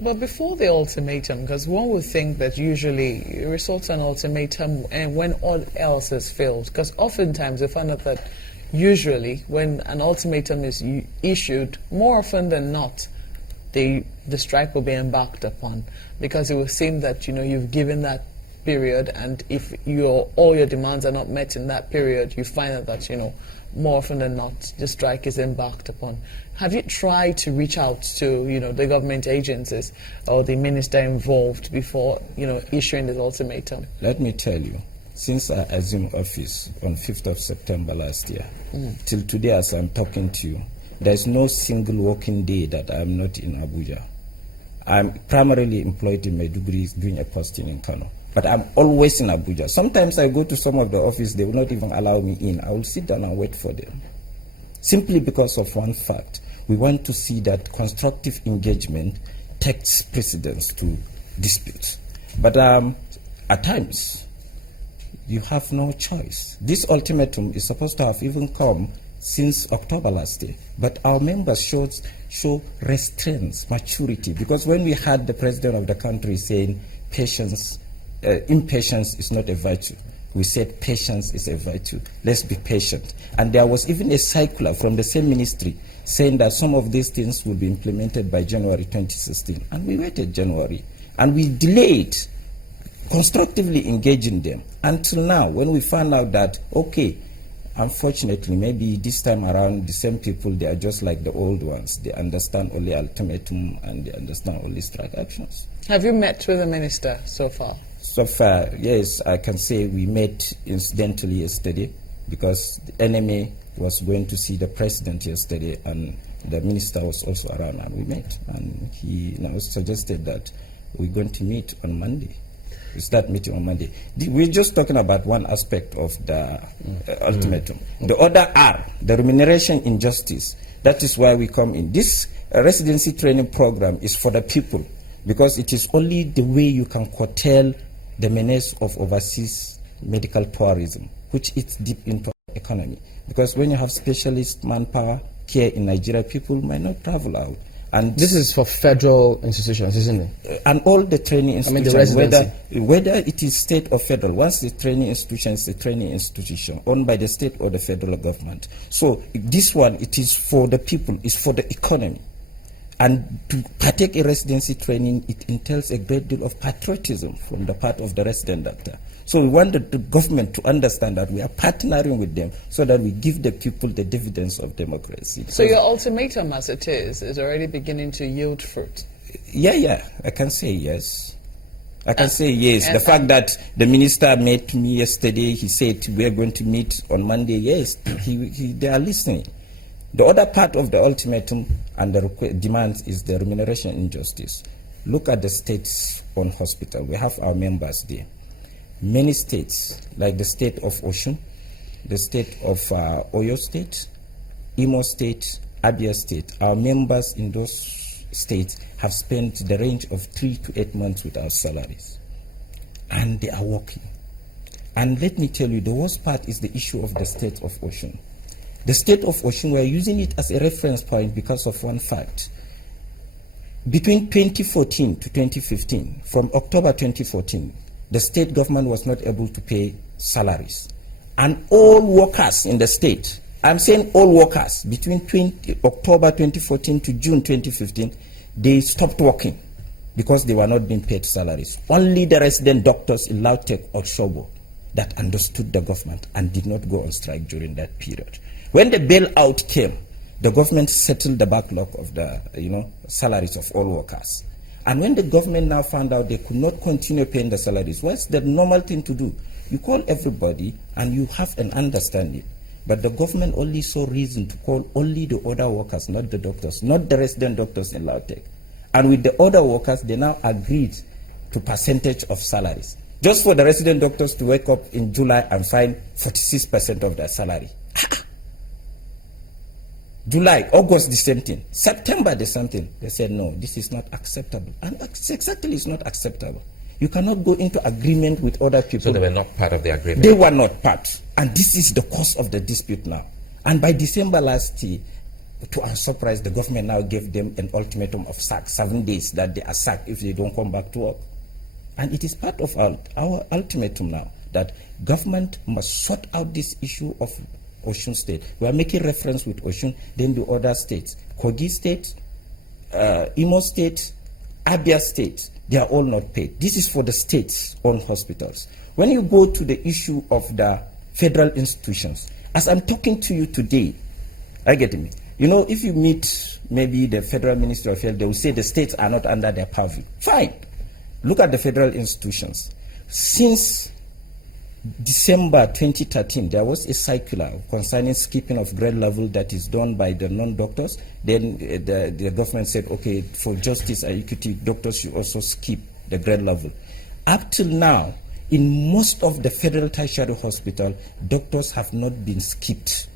But before the ultimatum, because one would think that usually it results in ultimatum and when all else has failed, because oftentimes we find out that usually when an ultimatum is issued, more often than not, the strike will be embarked upon, because it will seem that you've given that period, and if all your demands are not met in that period, you find out that more often than not the strike is embarked upon. Have you tried to reach out to the government agencies or the minister involved before issuing this ultimatum? Let me tell you, since I assumed office on 5th of September last year, till today as I'm talking to you, there's no single working day that I'm not in Abuja. I'm primarily employed in Maiduguri doing a posting in Kano, but I'm always in Abuja. Sometimes I go to some of the office, they will not even allow me in. I will sit down and wait for them. Simply because of one fact. We want to see that constructive engagement takes precedence to disputes. But at times, you have no choice. This ultimatum is supposed to have even come since October last year. But our members show restraints, maturity. Because when we had the president of the country saying impatience is not a virtue, we said patience is a virtue. Let's be patient. And there was even a circular from the same ministry saying that some of these things will be implemented by January 2016. And we waited January. And we delayed constructively engaging them until now, when we found out that, okay, unfortunately, maybe this time around, the same people, they are just like the old ones. They understand only ultimatum and they understand only strike actions. Have you met with the minister so far? So far, yes, I can say we met incidentally yesterday because the enemy was going to see the president yesterday and the minister was also around and we met. And he now suggested that we're going to meet on Monday. We start meeting on Monday. We're just talking about one aspect of the ultimatum. The other are the remuneration injustice. That is why we come in. This residency training program is for the people because it is only the way you can curtail the menace of overseas medical tourism, which eats deep into our economy. Because when you have specialist manpower care in Nigeria, people might not travel out. And this is for federal institutions, isn't it? And all the training institutions, the whether it is state or federal, once the training institution is a training institution owned by the state or the federal government. So this one, it is for the people, it's for the economy. And to partake in residency training, it entails a great deal of patriotism from the part of the resident doctor. So we want the government to understand that we are partnering with them so that we give the people the dividends of democracy. So your ultimatum, as it is already beginning to yield fruit? Yeah, I can say yes. I can say yes. The fact that the minister met me yesterday, he said we are going to meet on Monday, yes, they are listening. The other part of the ultimatum and the demands is the remuneration injustice. Look at the states-owned hospital. We have our members there. Many states, like the state of Osun, the state of Oyo State, Imo State, Abia State, our members in those states have spent the range of 3 to 8 months without salaries. And they are working. And let me tell you, the worst part is the issue of the state of Osun. The state of Osun, we are using it as a reference point because of one fact. Between 2014 to 2015, from October 2014, the state government was not able to pay salaries. And all workers in the state, I'm saying all workers, between October 2014 to June 2015, they stopped working because they were not being paid salaries. Only the resident doctors in Lautek or Shobo that understood the government and did not go on strike during that period. When the bailout came, the government settled the backlog of the salaries of all workers. And when the government now found out they could not continue paying the salaries, what's the normal thing to do? You call everybody and you have an understanding. But the government only saw reason to call only the other workers, not the doctors, not the resident doctors in Lautek. And with the other workers, they now agreed to percentage of salaries. Just for the resident doctors to wake up in July and find 46% of their salary. July, August, the same thing. September, the same thing. They said, no, this is not acceptable. And exactly, it's not acceptable. You cannot go into agreement with other people. So they were not part of the agreement? They were not part. And this is the cause of the dispute now. And by December last year, to our surprise, the government now gave them an ultimatum of sack, 7 days that they are sacked if they don't come back to work. And it is part of our ultimatum now that government must sort out this issue of Osun State. We are making reference with Osun, then the other states. Kogi State, Imo State, Abia State, they are all not paid. This is for the states-owned hospitals. When you go to the issue of the federal institutions, as I'm talking to you today, I get me. You know, if you meet maybe the Federal Ministry of Health, they will say the states are not under their purview. Fine. Look at the federal institutions. Since December 2013, there was a circular concerning skipping of grade level that is done by the non-doctors. Then the government said, okay, for justice and equity, doctors should also skip the grade level. Up till now, in most of the federal tertiary hospital, doctors have not been skipped